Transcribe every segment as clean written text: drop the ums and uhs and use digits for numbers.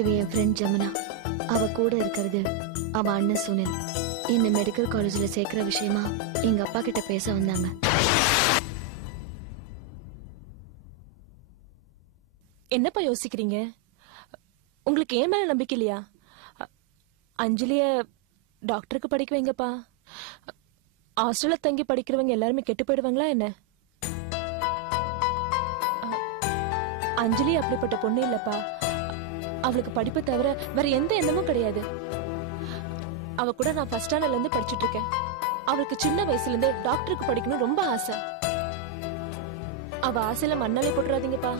இவ என் ஃப்ரெண்ட் ஜமுனா. அவ கூட இருக்கிறது அவ அண்ணன் சுனில். இந்த மெடிக்கல் காலேஜ்ல சேர்க்கிற விஷயமா எங்க அப்பா கிட்ட பேச வந்தாங்க. என்னப்பா யோசிக்கிறீங்க? உங்களுக்கு ஏன் மேல நம்பிக்கை இல்லையா? அஞ்சலிய டாக்டருக்கு படிக்க வைங்கப்பா. ஹாஸ்டல்ல தங்கி படிக்கிறவங்க எல்லாருமே கெட்டு போயிடுவாங்களா என்ன? அஞ்சலி அப்படிப்பட்ட பொண்ணு இல்லப்பா. அவளுக்கு படிப்பை தவிர வேற எந்த எண்ணமும் கிடையாது. அவ கூட நான் ஃபர்ஸ்ட் ஸ்டாண்டர்ட்ல இருந்து படிச்சுட்டு இருக்கேன். அவளுக்கு சின்ன வயசுல இருந்தே டாக்டருக்கு படிக்கணும் ரொம்ப ஆசை. அவ ஆசையில மண்ணாலே போட்டுறாதீங்கப்பா.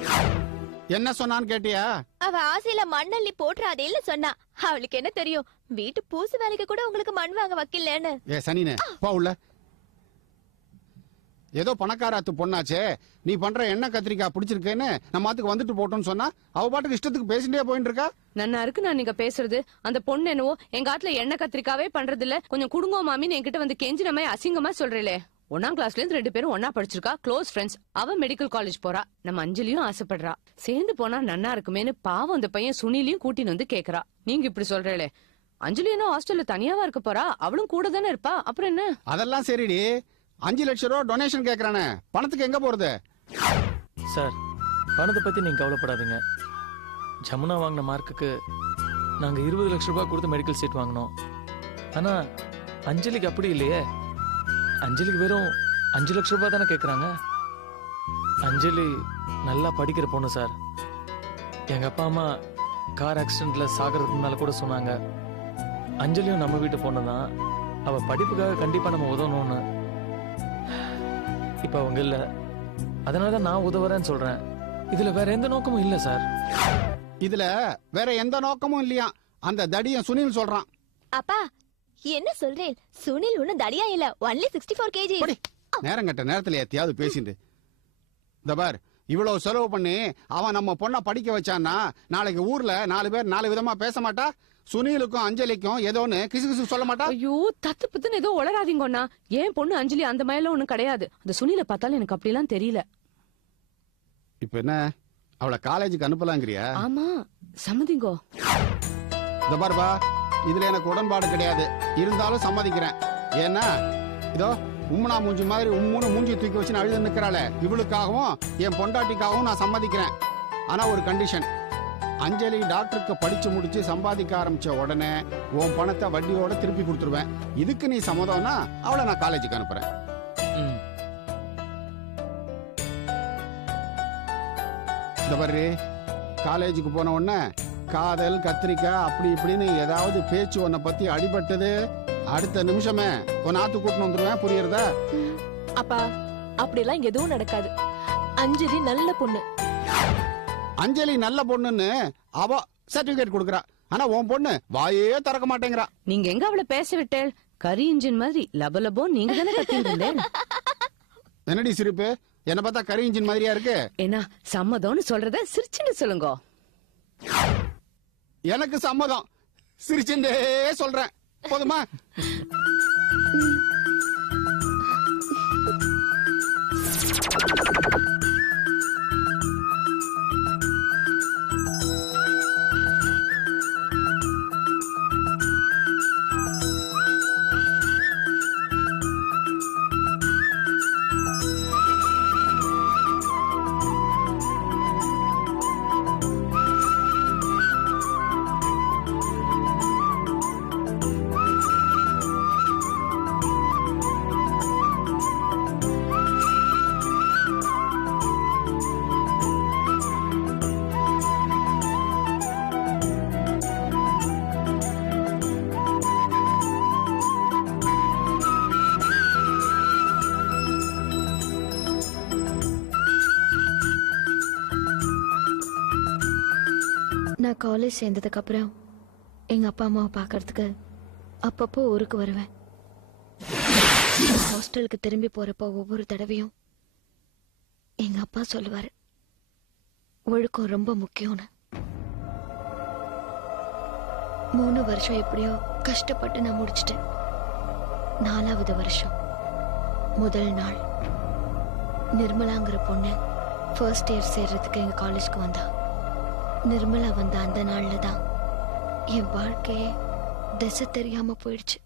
என்ன சொன்னான்னு கேட்டியா? அவ ஆசையில மண்ணள்ளி போட்டுறாதே இல்ல சொன்னா. அவளுக்கு என்ன தெரியும், வீட்டு பூசு வேலைக்கு கூட உங்களுக்கு மண் வாங்க வக்கில்லன்னு. ஏ சனினே பா உள்ள. ஏதோ பணக்காராத்து பொண்ணாச்சே, நீ பண்ற எண்ணெய் கத்திரிக்காய் பிடிச்சிருக்கேன்னு நம்ம மாத்துக்கு வந்துட்டு போட்டோம்னு சொன்னா அவ பாட்டுக்கு இஷ்டத்துக்கு பேசிட்டே போயிட்டு இருக்கா. நன்னா இருக்கு நான் நீங்க பேசுறது. அந்த பொண்ணு என்னவோ எங்க ஆத்துல எண்ணெய் கத்திரிக்காவே பண்றது இல்ல, கொஞ்சம் குடுங்க மாமின்னு என்கிட்ட வந்து கெஞ்சின மாதிரி அசிங்கமா சொல்றேலே. 1ஆம் கிளாஸ்ல இருந்து 2 பேரும் ஒன்னா படிச்சிருக்கா, க்ளோஸ் ஃப்ரெண்ட்ஸ். அவ மெடிக்கல் காலேஜ் போறா, நம்ம அஞ்சலியும் ஆசைப்படுறா. சேர்ந்து போனா நன்னா இருக்குமேனு பாவம் அந்த பையன் சுனிலையும் கூட்டின்னு வந்து கேக்குறா. நீங்க இப்படி சொல்றேலே. அஞ்சலி என்ன ஹாஸ்டல்ல தனியாவா இருக்க போறா? அவளும் கூட தானே இருப்பா, அப்புறம் என்ன? அதெல்லாம் சரிடி. 5 லட்சம் ரூபா டொனேஷன் கேக்குறானே, பணத்துக்கு எங்க போறது? சார், பணத்தை பத்தி நீங்க கவலைப்படாதீங்க. ஜமுனா வாங்கின மார்க்குக்கு நாங்க 20 லட்சம் ரூபாய் கொடுத்து மெடிக்கல் சீட் வாங்கினோம். ஆனா அஞ்சலிக்கு அப்படி இல்லையே. அஞ்சலிக்கு வெறும் 5 லட்சம் ரூபாய் தானே கேக்குறாங்க. அஞ்சலி நல்லா படிக்கிற பொண்ணு சார். எங்க அப்பா அம்மா கார் ஆக்சிடென்ட்ல சாகிறதுனால கூட சொன்னாங்க, அஞ்சலியும் நம்ம வீட்டு பொண்ணு தான், அவ படிப்புக்காக கண்டிப்பா நம்ம உதவணும்னு. இப்ப அவங்க இல்ல, அதனாலதான் நான் உதவுறேன்னு சொல்றேன். இதுல வேற எந்த நோக்கமும் இல்ல சார். இதுல வேற எந்த நோக்கமும் இல்லையா? அந்த தடியன் சுனில் சொல்றான். அப்பா என்ன சொல்றேன்? சுனில் ஒன்னும் தடியா இல்ல, only 64 kg. நேரம் கட்ட நேரத்துல ஏத்தியாவது பேசிட்டு இந்த பார், இவ்வளவு செலவு பண்ணி அவன் நம்ம பொண்ணை படிக்க வச்சான்னா நாளைக்கு ஊர்ல 4 பேர் 4 விதமா பேச மாட்டா? சுனிலுக்கும் அஞ்சலிக்கும் ஏதோன்னு கிசு கிசு சொல்ல மாட்டா? ஐயோ தத்து புத்துன்னு ஏதோ உளராதீங்கண்ணா. ஏன் பொண்ணு அஞ்சலி அந்த மாதிரிலாம் ஒண்ணும் கிடையாது. அந்த சுனில பார்த்தாலும் எனக்கு அப்படிலாம் தெரியல. இப்ப என்ன, அவளை காலேஜுக்கு அனுப்பலாங்கிறியா? ஆமா சம்மதிங்கோ. இந்த பாருப்பா, இதுல எனக்கு உடன்பாடு கிடையாது. இருந்தாலும் சம்மதிக்கிறேன். ஏன்னா இதோ உம்மனா மூஞ்சி மாதிரி உம்முன்னு மூஞ்சி தூக்கி வச்சு அழுது நிக்கிறாளே, இவளுக்காகவும் என் பொண்டாட்டிக்காகவும் நான் சம்மதிக்கிறேன். ஆனா ஒரு கண்டிஷன். அஞ்சலி டாக்டருக்கு படிச்சு முடிச்சு சம்பாதிக்க ஆரம்பிச்ச உடனே உன் பணத்தை வட்டியோட திருப்பி கொடுத்துருவேன். இதுக்கு நீ சம்மதம்னா அவளை நான் காலேஜுக்கு அனுப்புறேன். இந்த பாரு, காலேஜுக்கு போன உடனே காதல் கத்திரிக்காய் அப்படி இப்படின்னு ஏதாவது பேச்சு உன்னை பத்தி அடிபட்டது, அடுத்த நிமிஷமே உன் ஆத்து கூட்டின்னு வந்துருவேன். புரியுறதா? அப்பா அப்படிலாம் எதுவும் நடக்காது. அஞ்சலி நல்ல பொண்ணு. அஞ்சலி நல்ல பொண்ணுன்னு அவ சர்டிபிகேட் கொடுக்கறா, ஆனா உன் பொண்ணு வாயே திறக்க மாட்டேங்கிறா. நீங்க எங்க அவளை பேச விட்டேள்? கரி இன்ஜின் மாதிரி லபலபோ நீங்க தானே கத்திட்டு. என்னடி சிரிப்பு? என்ன பார்த்தா கரி இன்ஜின் மாதிரியா இருக்கு. என்ன சம்மதம்னு சொல்றத சிரிச்சுன்னு சொல்லுங்க. எனக்கு சம்மதம், சிரிச்சுட்டே சொல்றேன். போதுமா? நான் காலேஜ் சேர்ந்ததுக்கு அப்புறம் எங்க அப்பா அம்மாவை பார்க்கறதுக்கு அப்பப்போ ஊருக்கு வருவேன். ஹாஸ்டலுக்கு திரும்பி போறப்போ ஒவ்வொரு தடவையும் எங்க அப்பா சொல்லுவாரு, ஒழுக்கம் ரொம்ப முக்கியம்னு. 3 வருஷம் எப்படியோ கஷ்டப்பட்டு நான் முடிச்சிட்டேன். 4வது வருஷம் முதல் நாள் நிர்மலாங்கிற பொண்ணு ஃபர்ஸ்ட் இயர் சேர்றதுக்கு எங்க காலேஜ்க்கு வந்தா. நிர்மலா வந்த அந்த நாள்ல தான் என் வாழ்க்கையே திசை தெரியாம போயிடுச்சு.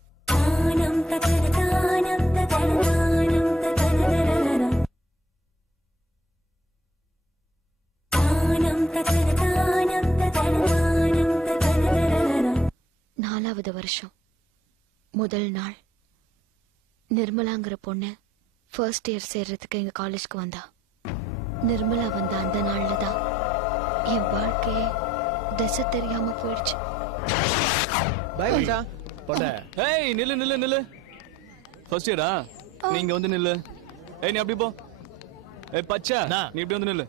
நாலாவது வருஷம் முதல் நாள் நிர்மலாங்கிற பொண்ணு ஃபர்ஸ்ட் இயர் சேர்றதுக்கு எங்க காலேஜ்க்கு வந்தா. நிர்மலா வந்த அந்த நாள்ல தான் என் வாழ்க்கையே திசை தெரியாம போயிடுச்சு. பை மச்சான். போடா. ஏய் நில்லு நில்லு நில்லு. ஃபர்ஸ்ட் இயரா? நீங்க வந்து நில்லு. ஏய் நீ அப்படி போ. ஏய் பச்சா நீ இப்படி வந்து நில்லு.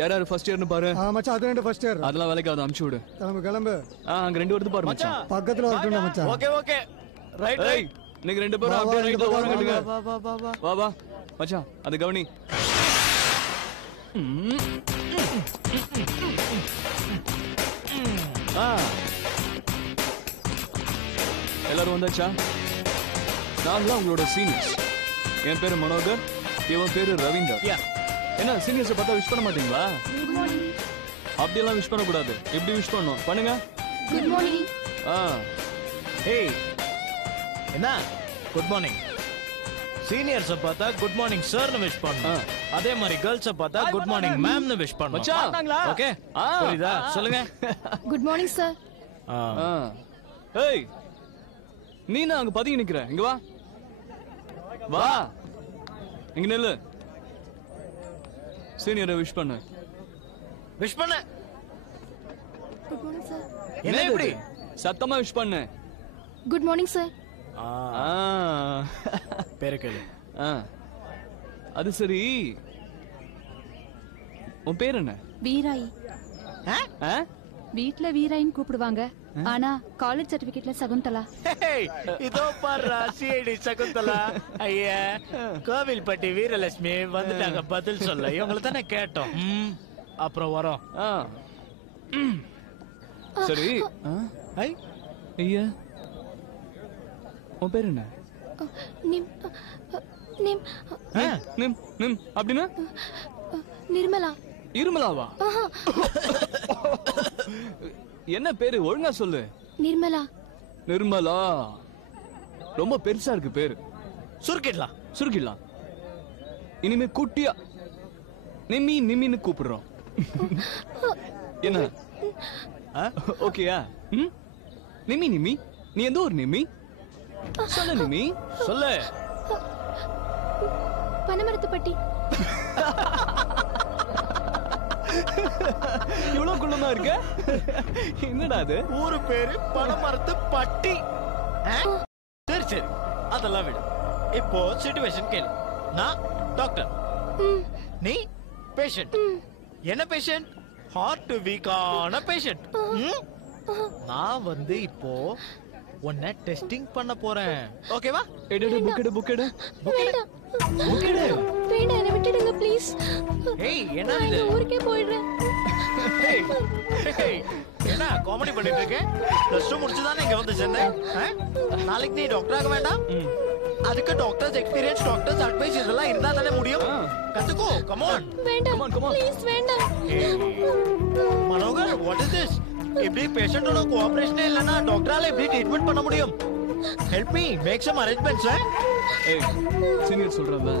யார் யார் ஃபர்ஸ்ட் இயர்னு பாரு. மச்சான் அது ரெண்டு ஃபர்ஸ்ட் இயர். அதெல்லாம் வேலைக்கு ஆகுது, அனுப்பிச்சு விடு. கிளம்பு. அங்க ரெண்டு வருது பாரு மச்சான். பக்கத்துல வரட்டும்டா மச்சான். Okay okay. Right right. நீங்க ரெண்டு பேரும் அப்படியே ரைட்ல ஓரம் கட்டுங்க. வா வா மச்சான் அது கவனி. எல்லாரும் வந்தாச்சா? நான் தான் உங்களோட சீனியர்ஸ். என் பேரு மனோகர், இவன் பேரு ரவீந்தர். என்ன சீனியர்ஸை பார்த்தா விஷ் பண்ண மாட்டீங்களா? அப்படியெல்லாம் விஷ் பண்ண கூடாது. எப்படி விஷ் பண்ணணும் பண்ணுங்க. Good morning. ஏய் என்ன குட் மார்னிங். சீனியர்ஸ் பார்த்தா குட் மார்னிங் சார்னு விஷ் பண்ணணும். அதே மாதிரி கேர்ள்ஸ் பார்த்தா குட் மார்னிங் மேம்னு விஷ் பண்ணணும். மச்சான் ஓகே புரியுதா? சொல்லுங்க. Good morning sir. ஏய் நீ நான் அங்க பதுங்கி நிக்கிற. இங்க வா வா இங்க நில்லு. சீனியரை விஷ் பண்ணு. விஷ் பண்ண. Good morning sir. என்ன இப்படி சத்தமா விஷ் பண்ணு. Good morning sir. பேரு கேளு. அது சரி உன் பேர் என்ன? வீராயி. வீட்ல வீராயின்னு கூப்பிடுவாங்க. ஆனா காலேஜ் சர்டிபிகேட்ல சகுந்தலா. இதோ பாரு சிஐடி சகுந்தலா. ஐயா கோவில்பட்டி வீரலட்சுமி வந்துட்டாங்க பதில் சொல்ல. இவங்களை தானே கேட்டோம். அப்புறம் வரோம். சரி ஐயா உன் பேர் என்ன? நிம் நிம் நிம் நிம் அப்படின்னா நிர்மலா. இருமலாவா? என்ன பேரு ஒழுங்கா சொல்லு. நிர்மலா. நிர்மலா ரொம்ப பெருசா இருக்கு பேரு. சுருக்கிடலாம் சுருக்கிடலாம். இனிமே குட்டியா நிம்மி நிம்மின்னு கூப்பிடுறோம். என்ன ஓகேயா? நிம்மி நிம்மி நீ எந்த ஒரு நிம்மி சொல்லு. நிம்மி சொல்லு. பனமரத்துப்பட்டி. இவ்வளவு குள்ளமா இருக்க. என்னடா அது? ஊரு பேரு பனமரத்து பட்டி. சரி சரி அதெல்லாம் விடு. இப்போ சிச்சுவேஷன் கேளு. நான் டாக்டர், நீ பேஷண்ட். என்ன பேஷண்ட்? ஹார்ட் வீக்கான பேஷண்ட். நான் வந்து இப்போ உன்னை டெஸ்டிங் பண்ண போறேன். ஓகேவா? எடு புக்கெடு புக்கெடு புக்கெடு புக்கெடு. வேண்டாம் என்ன விட்டுடுங்க ப்ளீஸ். ஏய் என்ன இது? ஊருக்கே போயிடுறேன். என்ன காமெடி பண்ணிட்டு இருக்க? பிளஸ் 2 முடிச்சு தானே இங்க வந்து சேர்ந்தேன். நாளைக்கு நீ டாக்டர் ஆக வேண்டாம்? அதுக்கு டாக்டர்ஸ் எக்ஸ்பீரியன்ஸ், டாக்டர்ஸ் அட்வைஸ் இதெல்லாம் இருந்தா தானே முடியும். கத்துக்கோ. Come on. வேண்டாம் ப்ளீஸ் வேண்டாம். Manohar what is this? இப்படி பேஷண்டோட கோஆபரேஷனே இல்லனா டாக்டரால எப்படி ட்ரீட்மெண்ட் பண்ண முடியும்? Help me make some arrangements. ஏய் சீனியர் சொல்றல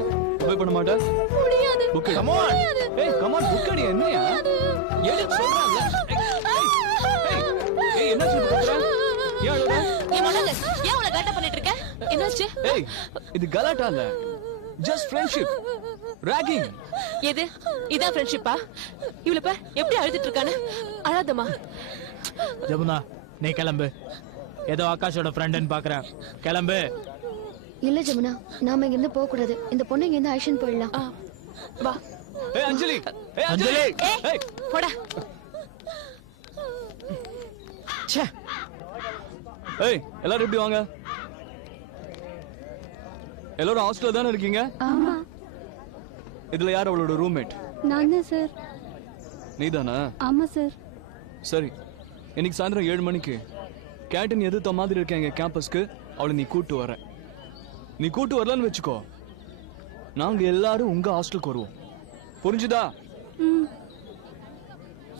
போய் பண்ண மாட்டே. முடியாது. Book come on. ஏய் கம் ஆன் புக் அடி. என்னையா எடு சொல்றல. ஏய் என்ன சொல்ற? ஏன் அழுற? ஏய் மனோகர் ஏன் அவளை கட்ட பண்ணிட்டு இருக்க? என்னாச்சு? ஏய் இது கலாட்டா இல்ல, ஜஸ்ட் ஃப்ரெண்ட்ஷிப். ராகிங். எது இதான் ஃப்ரெண்ட்ஷிப்பா? இவள பார் எப்படி அழுதுட்டு இருக்கானே. அழாதமா. ஜமுனா நீ கிளம்பு. ஏதோ ஆகாஷோட ஃப்ரெண்ட்னு பாக்குறேன். கிளம்பு. இல்ல ஜமுனா நாம இங்க இருந்து போக கூடாது. இந்த பொண்ணு இங்க இருந்து ஆக்ஷன் போயிடலாம். வா. ஏய் அஞ்சலி. ஏய் அஞ்சலி. ஏய் போடா. ச்சே. ஏய் எல்லாரும் இப்படி வாங்க. எல்லாரும் ஹாஸ்டல்ல தானே இருக்கீங்க? ஆமா. இதுல யார் அவளோட ரூம்மேட்? நான் தான் சார். நீதானா? ஆமா சார். சரி இன்னைக்கு சாயந்தரம் 7 மணிக்கு கேண்டீன் எதிர்த்த மாதிரி இருக்க எங்க கேம்பஸ்க்கு அவளை நீ கூட்டு வர. நீ கூட்டு வரலன்னு வச்சுக்கோ, நாங்க எல்லாரும் உங்க ஹாஸ்டலுக்கு வருவோம். புரிஞ்சுதா?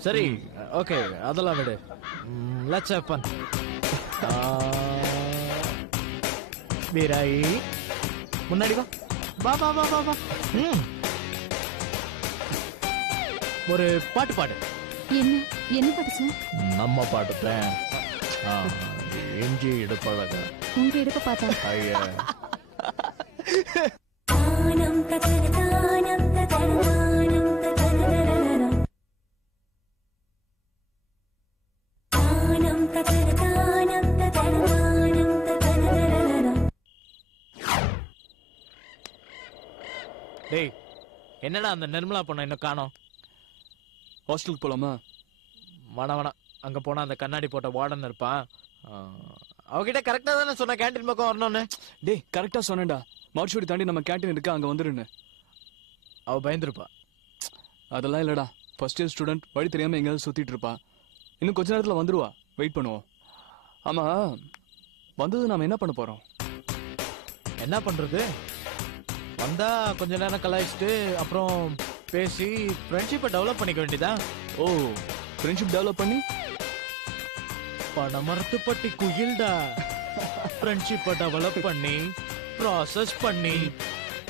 சரி ஓகே அதெல்லாம் விடு. Let's have fun. வீராயி முன்னாடி வா வா வா வா வா வா. ஒரு பாட்டு பாடு. என்ன பாட்டு சார்? நம்ம பாட்டுறேன். எஞ்சி இடுப்பழக உங்க இடுப்ப பார்த்தா ஐயா. டேய் என்னடா அந்த நிர்மலா பொண்ண இன்னும் காணோம்? ஹாஸ்டலுக்கு போலாமா? வேணாம், அங்க போனா அந்த கண்ணாடி போட்ட வார்டன் இருப்பான். அவகிட்ட கரெக்டா தானே சொன்ன கேண்டீன் பக்கம் வரணும்னு. டேய் கரெக்டா சொன்னேன்டா. மார்ச்சுவரி தாண்டி நம்ம கேண்டீன் இருக்கு, அங்க வந்துருன்னு. அவ பயந்துருப்பா. அதெல்லாம் இல்லடா, ஃபர்ஸ்ட் இயர் ஸ்டூடெண்ட், வழி தெரியாம எங்கேயாவது சுத்திட்டு இருப்பா. இன்னும் கொஞ்ச நேரத்துல வந்துருவா, வெயிட் பண்ணுவோம். ஆமா, வந்தது நாம என்ன பண்ண போறோம்? என்ன பண்றது? வந்தா கொஞ்ச நேரம் கலாய்ச்சிட்டு அப்புறம் பேசி ஃப்ரெண்ட்ஷிப்பை டெவலப் பண்ணிக்க வேண்டியதா. ஓ, ஃப்ரெண்ட்ஷிப் டெவலப் பண்ணி படமரத்து பட்டி குயில்டா. ஃப்ரெண்ட்ஷிப்பை டெவலப் பண்ணி ப்ராசஸ் பண்ணி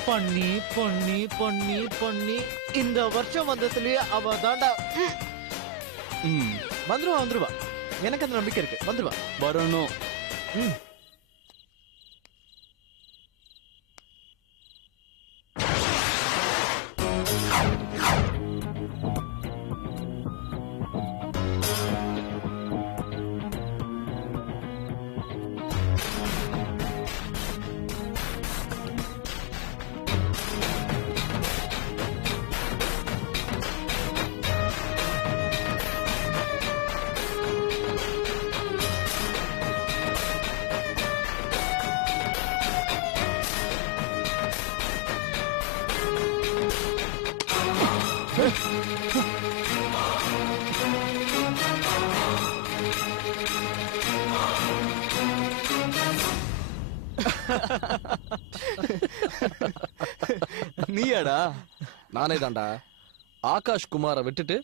பண்ணி பண்ணி பண்ணி பண்ணி இந்த வருஷம் வந்ததுலயே அவ தாண்டா வந்துருவா. எனக்கு அந்த நம்பிக்கை இருக்கு, வந்துருவா. வரணும். நீயாடா? நானே தான்டா. ஆகாஷ் குமாரை விட்டுட்டு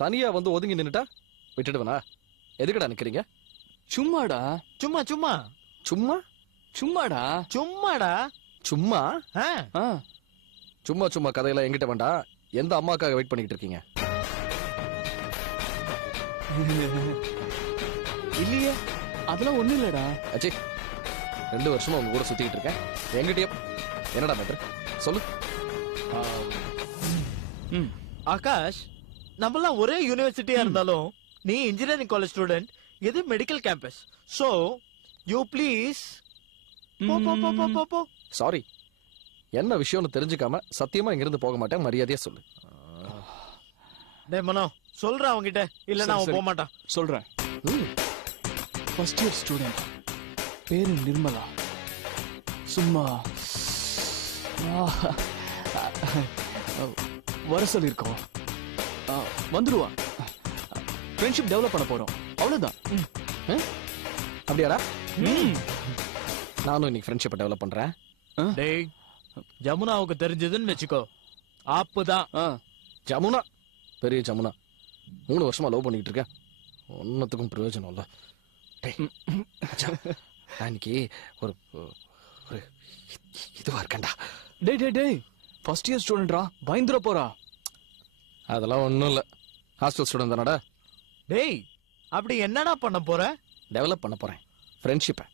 தனியா வந்து ஒதுங்கி நின்னுட்டா விட்டுடுவனா? எதுக்குடா நிக்கிறீங்க? சும்மாடா. சும்மா சும்மா சும்மா சும்மாடா. சும்மாடா. சும்மா சும்மா சும்மா கதையெல்லாம் எங்கிட்ட வேண்டாம். எந்த அம்மாக்காக வெயிட் பண்ணிட்டு இருக்கீங்க? இல்லையே, அதெல்லாம் ஒண்ணு இல்லடா. அச்சே, 2 வருஷமா உங்க கூட சுத்திட்டு இருக்கேன். எங்கிட்டயே என்னடா மேட்டர் சொல்லு. ஆகாஷ், நம்மலாம் ஒரே யூனிவர்சிட்டியா இருந்தாலும் நீ இன்ஜினியரிங் காலேஜ் ஸ்டூடெண்ட், இது medical campus. So you please போ. சாரி, என்ன விஷயம்னு தெரிஞ்சுக்காம சத்தியமா இங்கிருந்து போக மாட்டேன். மரியாதையா சொல்லு. டேய் மனோ, சொல்றேன் அவங்கிட்ட, இல்ல நான் போக மாட்டான். சொல்றேன். ஃபர்ஸ்ட் இயர் ஸ்டூடெண்ட், பேரு நிர்மலா. சும்மா வர சொல்லியிருக்கோம். வந்துருவா. ஃப்ரெண்ட்ஷிப் டெவலப் பண்ண போறோம், அவ்வளவுதான். அப்படியாடா? நானும் இன்னைக்கு ஃப்ரெண்ட்ஷிப்பை டெவலப் பண்றேன். டேய், ஜமுனாவுக்கு தெரிஞ்சதுன்னு வெச்சுக்கோ, ஆப்புதான். ஜமுனா, பெரிய ஜமுனா, 3 வருஷமா லவ் பண்ணிட்டு இருக்கேன். ஒன்னத்துக்கும் பிரயோஜனம் இல்ல. நான் இன்னைக்கு ஒரு இதுவா இருக்கேன்டா. டேய் டேய் டேய், ஃபர்ஸ்ட் இயர் ஸ்டூடெண்ட்ரா, பயந்துர போறா. அதெல்லாம் ஒண்ணும் இல்ல, ஹாஸ்டல் ஸ்டூடெண்ட் தானடா. டேய், அப்படி என்னடா பண்ண போற? டெவலப் பண்ண போறேன் ஃப்ரெண்ட்ஷிப்பை.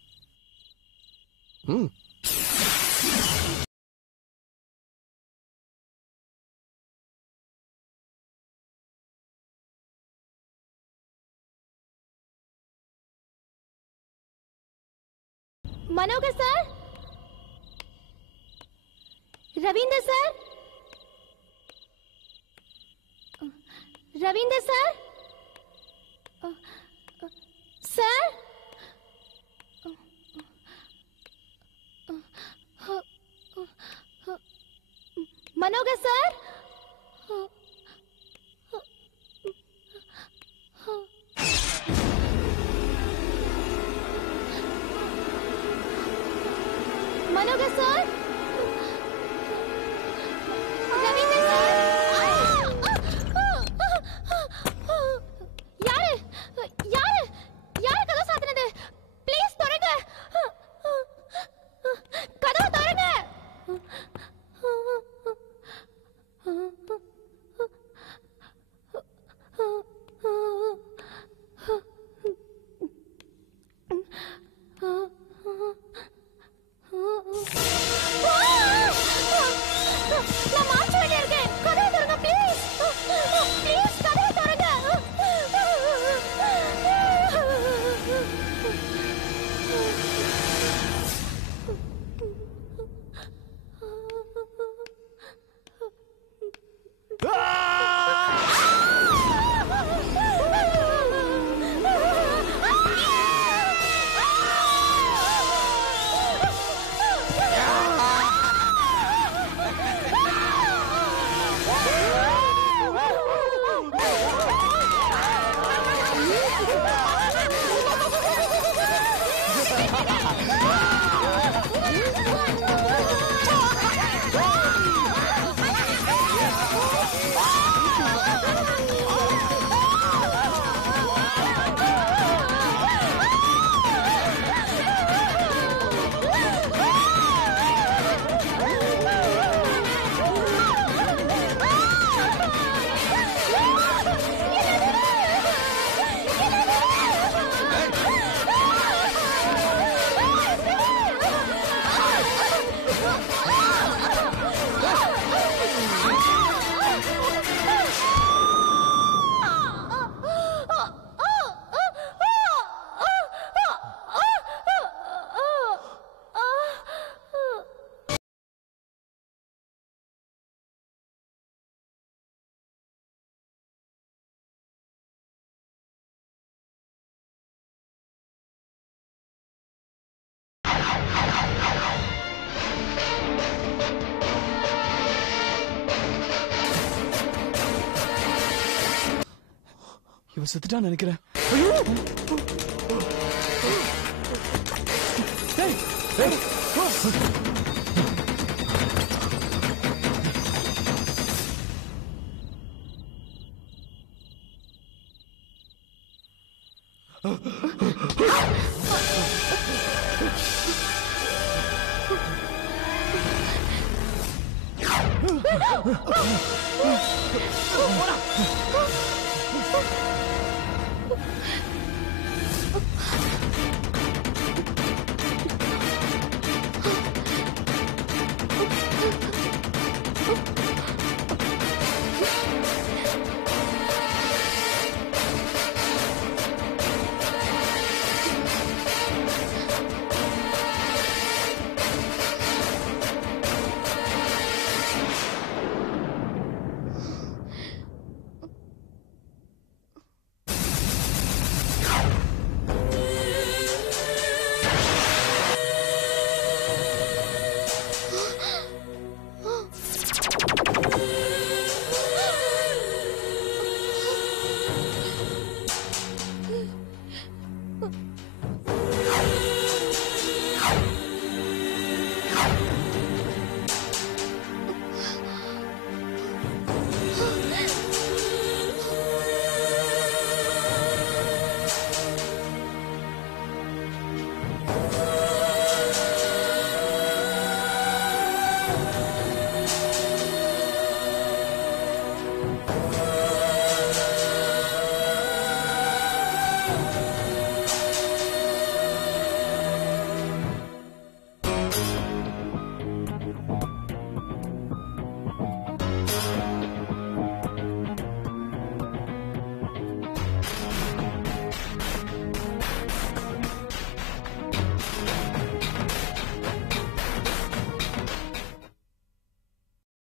Manohar sir, Ravinder sir, Ravinder sir, sir, Manohar sir, Manohar sir, Ravinder sir, யாரு யாரு இவ செத்துட்டான்னு நினைக்கிறேன். டேய், டேய்.